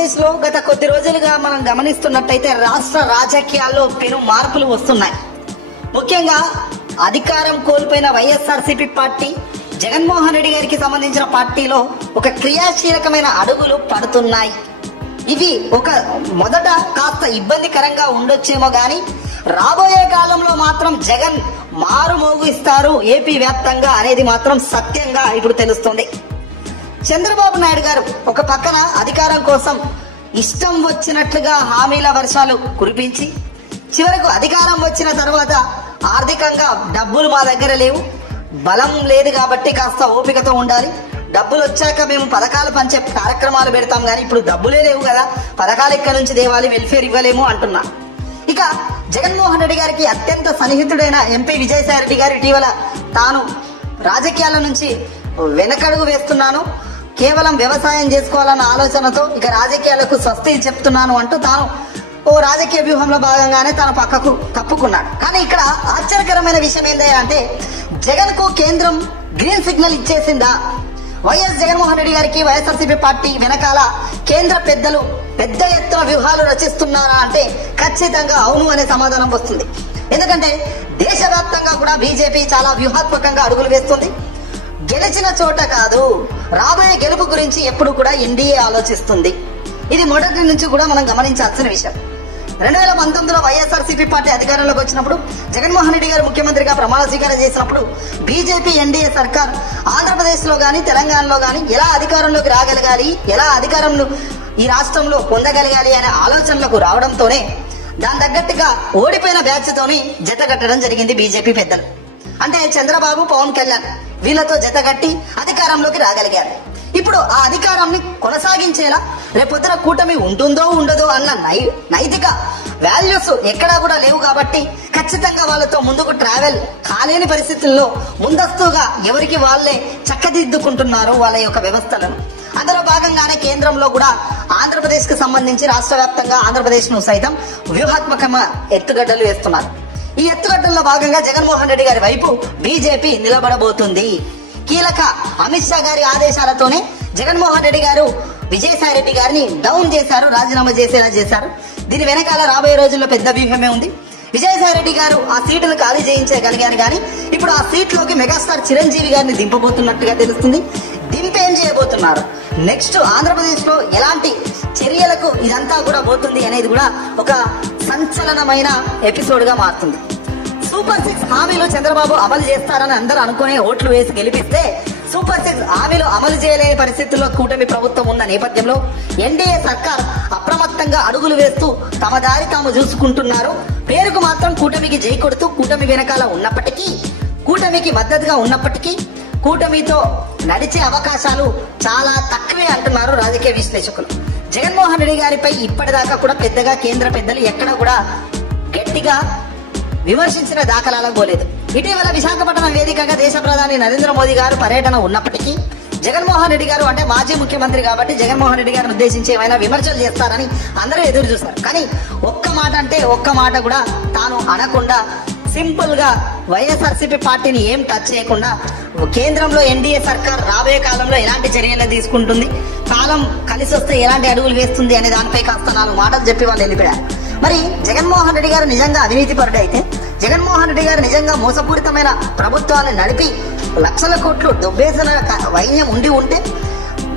ఆంధ్రప్రదేశ్ లో గత కొద్ది రోజులుగా మనం గమనిస్తున్నట్టయితే రాష్ట్ర రాజకీయాల్లో పెను మార్పులు వస్తున్నాయి. ముఖ్యంగా అధికారం కోల్పోయిన వైఎస్ఆర్సీపీ పార్టీ, జగన్మోహన్ రెడ్డి గారికి సంబంధించిన పార్టీలో ఒక క్రియాశీలకమైన అడుగులు పడుతున్నాయి. ఇవి మొదట కాస్త ఇబ్బందికరంగా ఉండొచ్చేమో గాని రాబోయే కాలంలో మాత్రం జగన్ మారుమోగు ఇస్తారు ఏపీ వ్యాప్తంగా అనేది మాత్రం సత్యంగా ఇప్పుడు తెలుస్తుంది. చంద్రబాబు నాయుడు గారు ఒక పక్కన అధికారం కోసం ఇష్టం వచ్చినట్లుగా హామీల వర్షాలు కురిపించి చివరకు అధికారం వచ్చిన తర్వాత ఆర్థికంగా డబ్బులు మా దగ్గర లేవు, బలం లేదు కాబట్టి కాస్త ఓపికతో ఉండాలి, డబ్బులు వచ్చాక మేము పథకాలు పంచే కార్యక్రమాలు పెడతాం కానీ ఇప్పుడు డబ్బులే లేవు కదా, పథకాలు ఎక్కడి నుంచి తేవాలి, వెల్ఫేర్ ఇవ్వలేము అంటున్నా. ఇక జగన్మోహన్ రెడ్డి గారికి అత్యంత సన్నిహితుడైన ఎంపీ విజయసాయి రెడ్డి గారు ఇటీవల తాను రాజకీయాల నుంచి వెనకడుగు వేస్తున్నాను, కేవలం వ్యవసాయం చేసుకోవాలన్న ఆలోచనతో ఇక రాజకీయాలకు స్వస్తి చెప్తున్నాను అంటూ తాను ఓ రాజకీయ వ్యూహంలో భాగంగానే తన పక్కకు తప్పుకున్నాడు. కానీ ఇక్కడ ఆశ్చర్యకరమైన విషయం ఏంటంటే జగన్ కు కేంద్రం గ్రీన్ సిగ్నల్ ఇచ్చేసిందా? వైఎస్ జగన్మోహన్ రెడ్డి గారికి వైఎస్ఆర్సీపీ పార్టీ వెనకాల కేంద్ర పెద్దలు పెద్ద ఎత్తున వ్యూహాలు రచిస్తున్నారా అంటే ఖచ్చితంగా అవును అనే సమాధానం వస్తుంది. ఎందుకంటే దేశవ్యాప్తంగా కూడా బీజేపీ చాలా వ్యూహాత్మకంగా అడుగులు వేస్తుంది. గెలిచిన చోట కాదు, రాబోయే గెలుపు గురించి ఎప్పుడు కూడా ఎన్డీఏ ఆలోచిస్తుంది. ఇది మొదటి నుంచి కూడా మనం గమనించాల్సిన విషయం. 2019లో వైఎస్ఆర్సీపీ పార్టీ అధికారంలోకి వచ్చినప్పుడు జగన్మోహన్ రెడ్డి గారు ముఖ్యమంత్రిగా ప్రమాణ స్వీకారం చేసినప్పుడు బీజేపీ ఎన్డీఏ సర్కార్ ఆంధ్రప్రదేశ్ లో గానీ తెలంగాణలో గానీ ఎలా అధికారంలోకి రాగలగాలి, ఎలా అధికారంలో ఈ రాష్ట్రంలో పొందగలగాలి అనే ఆలోచనలకు రావడంతోనే దాని తగ్గట్టుగా ఓడిపోయిన బ్యాచ్ తోని జత కట్టడం జరిగింది బీజేపీ పెద్దలు. అంటే చంద్రబాబు, పవన్ కళ్యాణ్ వీళ్ళతో జతగట్టి అధికారంలోకి రాగలిగారు. ఇప్పుడు ఆ అధికారాన్ని కొనసాగించేలా రేపొద్దున కూటమి ఉంటుందో ఉండదో అన్న నైతిక వాల్యూస్ ఎక్కడా కూడా లేవు కాబట్టి ఖచ్చితంగా వాళ్ళతో ముందుకు ట్రావెల్ కాలేని పరిస్థితుల్లో ముందస్తుగా ఎవరికి వాళ్ళే చక్కదిద్దుకుంటున్నారు వాళ్ళ యొక్క వ్యవస్థలను. అందులో భాగంగానే కేంద్రంలో కూడా ఆంధ్రప్రదేశ్ కు సంబంధించి రాష్ట్ర వ్యాప్తంగా ఆంధ్రప్రదేశ్ ను సైతం వ్యూహాత్మక ఎత్తుగడ్డలు వేస్తున్నారు. ఈ ఎత్తుగడ్డల్లో భాగంగా జగన్మోహన్ రెడ్డి గారి వైపు బీజేపీ నిలబడబోతుంది. కీలక అమిత్ షా గారి ఆదేశాలతోనే జగన్మోహన్ రెడ్డి గారు విజయసాయి రెడ్డి గారిని డౌన్ చేశారు, రాజీనామా చేసేలా చేశారు. దీని వెనకాల రాబోయే రోజుల్లో పెద్ద వ్యూహమే ఉంది. విజయసాయి రెడ్డి గారు ఆ సీటును ఖాళీ చేయించగలిగారు కానీ ఇప్పుడు ఆ సీట్లోకి మెగాస్టార్ చిరంజీవి గారిని దింపబోతున్నట్టుగా తెలుస్తుంది. దింపేం చేయబోతున్నారు, నెక్స్ట్ ఆంధ్రప్రదేశ్ లో ఎలాంటి చర్యలకు ఇదంతా కూడా పోతుంది అనేది కూడా ఒక సంచలనమైన ఎపిసోడ్ గా మారుతుంది. సూపర్ 6 హామీలు చంద్రబాబు అమలు చేస్తారని అందరూ అనుకునే ఓట్లు వేసి గెలిపిస్తే సూపర్ 6 హామీలు అమలు చేయలేని పరిస్థితుల్లో కూటమి ప్రభుత్వం ఉన్న నేపథ్యంలో ఎన్డీఏ సర్కార్ అప్రమత్తంగా అడుగులు వేస్తూ తమ దారి తాము చూసుకుంటున్నారు. పేరుకు మాత్రం కూటమికి జై కొడుతూ కూటమి వెనకాల ఉన్నప్పటికీ, కూటమికి మద్దతుగా ఉన్నప్పటికీ కూటమితో నడిచే అవకాశాలు చాలా తక్కువే అంటున్నారు రాజకీయ విశ్లేషకులు. జగన్మోహన్ రెడ్డి గారిపై ఇప్పటిదాకా కూడా పెద్దగా కేంద్ర పెద్దలు ఎక్కడ కూడా గట్టిగా విమర్శించిన దాఖలాలకు పోలేదు. ఇటీవల విశాఖపట్నం వేదికగా దేశ ప్రధాని నరేంద్ర మోదీ గారు పర్యటన ఉన్నప్పటికీ జగన్మోహన్ రెడ్డి గారు అంటే మాజీ ముఖ్యమంత్రి కాబట్టి జగన్మోహన్ రెడ్డి గారిని ఉద్దేశించి ఏమైనా విమర్శలు చేస్తారని అందరూ ఎదురు చూస్తారు. కానీ ఒక్క మాట అంటే ఒక్క మాట కూడా తాను అనకుండా సింపుల్ గా వైఎస్ఆర్సీపీ పార్టీని ఏం టచ్ చేయకుండా కేంద్రంలో ఎన్డీఏ సర్కార్ రాబోయే కాలంలో ఎలాంటి చర్యలు తీసుకుంటుంది, కాలం కలిసి వస్తే ఎలాంటి అడుగులు వేస్తుంది అనే దానిపై కాస్త 4 మాటలు చెప్పి వాళ్ళు వెళ్ళిపోయారు. మరి జగన్మోహన్ రెడ్డి గారు నిజంగా అవినీతి పరుడు అయితే, జగన్మోహన్ రెడ్డి గారు నిజంగా మోసపూరితమైన ప్రభుత్వాన్ని నడిపి లక్షల కోట్లు దొబ్బేసిన వైన్యం ఉంటే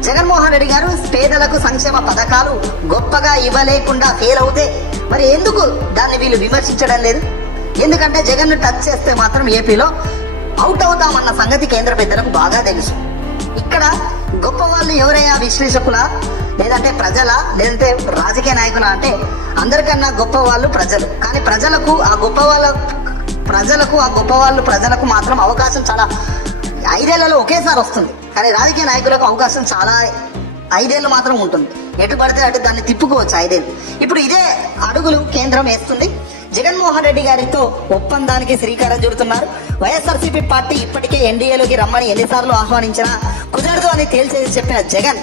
జగన్మోహన్ రెడ్డి గారు పేదలకు సంక్షేమ పథకాలు గొప్పగా ఇవ్వలేకుండా ఫెయిల్ అవుతే మరి ఎందుకు దాన్ని వీళ్ళు విమర్శించడం లేదు? ఎందుకంటే జగన్ ను టచ్ చేస్తే మాత్రం ఏపీలో అవుట్ అవుతామన్న సంగతి కేంద్ర పెద్దలకు బాగా తెలుసు. ఇక్కడ గొప్ప వాళ్ళు ఎవరయ్యా, విశ్లేషకుల లేదంటే ప్రజల లేదంటే రాజకీయ నాయకుల అంటే అందరికన్నా గొప్ప వాళ్ళు ప్రజలు. కానీ ప్రజలకు ఆ గొప్ప వాళ్ళు ప్రజలకు మాత్రం అవకాశం చాలా 5 ఏళ్లలో ఒకేసారి వస్తుంది. కానీ రాజకీయ నాయకులకు అవకాశం చాలా 5 ఏళ్ళు మాత్రం ఉంటుంది. ఎటు పడితే అటు దాన్ని తిప్పుకోవచ్చు 5 ఏళ్ళు. ఇప్పుడు ఇదే అడుగులు కేంద్రం వేస్తుంది. జగన్మోహన్ రెడ్డి గారితో ఒప్పందానికి శ్రీకారం చుడుతున్నారు. వైఎస్ఆర్సీపీ పార్టీ ఇప్పటికే ఎన్డీఏలోకి రమ్మని ఎన్నిసార్లు ఆహ్వానించినా కుదరదు అని తేల్చేసి చెప్పిన జగన్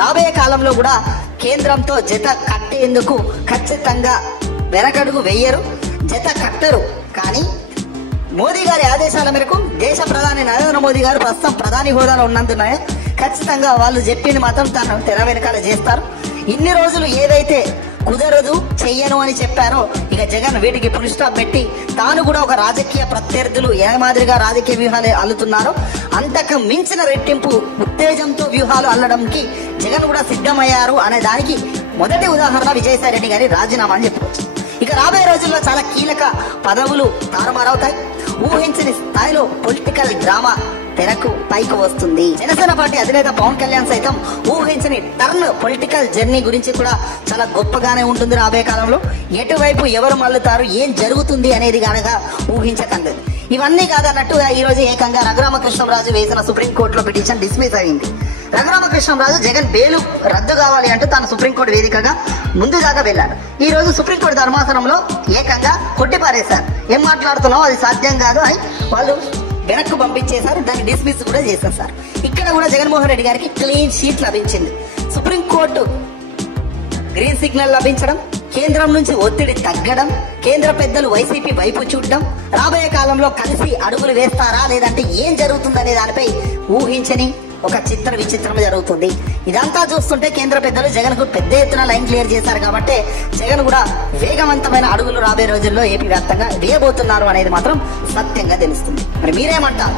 రాబోయే కాలంలో కూడా కేంద్రంతో జత కట్టేందుకు ఖచ్చితంగా వెనకడుగు వెయ్యరు, జత కట్టరు. కానీ మోదీ గారి ఆదేశాల మేరకు దేశ ప్రధాని నరేంద్ర మోదీ గారు ప్రస్తుతం ప్రధాని హోదాలో ఉన్నందున ఖచ్చితంగా వాళ్ళు చెప్పింది మాత్రం తను తెర వెనకాల చేస్తారు. ఇన్ని రోజులు ఏదైతే కుదరదు చెయ్యను అని చెప్పారో ఇక జగన్ వీటికి ఫుల్ స్టాప్ పెట్టి తాను కూడా ఒక రాజకీయ ప్రత్యర్థులు ఏ మాదిరిగా రాజకీయ వ్యూహాలు అల్లుతున్నారో అంతకు మించిన రెట్టింపు ఉత్తేజంతో వ్యూహాలు అల్లడంకి జగన్ కూడా సిద్ధమయ్యారు అనే దానికి మొదటి ఉదాహరణ విజయసాయి రెడ్డి గారి రాజీనామా అని చెప్పవచ్చు. ఇక రాబోయే రోజుల్లో చాలా కీలక పదవులు తారుమారవుతాయి. ఊహించని స్థాయిలో పొలిటికల్ డ్రామా తెరకు పైకి వస్తుంది. జనసేన పార్టీ అధినేత పవన్ కళ్యాణ్ సైతం ఊహించని టర్న్ పొలిటికల్ జర్నీ గురించి కూడా చాలా గొప్పగానే ఉంటుంది. రాబోయే కాలంలో ఎటువైపు ఎవరు మల్లుతారు, ఏం జరుగుతుంది అనేది కనుక ఊహించకండి. ఇవన్నీ కాదన్నట్టుగా ఈ రోజు ఏకంగా రఘురామకృష్ణంరాజు వేసిన సుప్రీంకోర్టులో పిటిషన్ డిస్మిస్ అయింది. రఘురామకృష్ణంరాజు జగన్ బెయిల్ రద్దు కావాలి అంటూ తాను సుప్రీంకోర్టు వేదికగా ముందు దాకా వెళ్ళాడు. ఈ రోజు సుప్రీంకోర్టు ధర్మాసనంలో ఏకంగా కొట్టిపారేశారు. ఏం మాట్లాడుతున్నావు, అది సాధ్యం కాదు అని వాళ్ళు వెనక్కు పంపించేశారు. దాన్ని డిస్మిస్ కూడా చేసేసారు. ఇక్కడ కూడా జగన్మోహన్ రెడ్డి గారికి క్లీన్ షీట్ లభించింది. సుప్రీంకోర్టు గ్రీన్ సిగ్నల్ లభించడం, కేంద్రం నుంచి ఒత్తిడి తగ్గడం, కేంద్ర పెద్దలు వైసీపీ వైపు చూడడం, రాబోయే కాలంలో కలిసి అడుగులు వేస్తారా లేదంటే ఏం జరుగుతుందనే దానిపై ఊహించని ఒక చిత్ర విచిత్రం జరుగుతుంది. ఇదంతా చూస్తుంటే కేంద్ర పెద్దలు జగన్ కు పెద్ద ఎత్తున లైన్ క్లియర్ చేశారు కాబట్టి జగన్ కూడా వేగవంతమైన అడుగులు రాబోయే రోజుల్లో ఏపీ వ్యాప్తంగా వేయబోతున్నారు అనేది మాత్రం సత్యంగా తెలుస్తుంది. మరి మీరేమంటారు?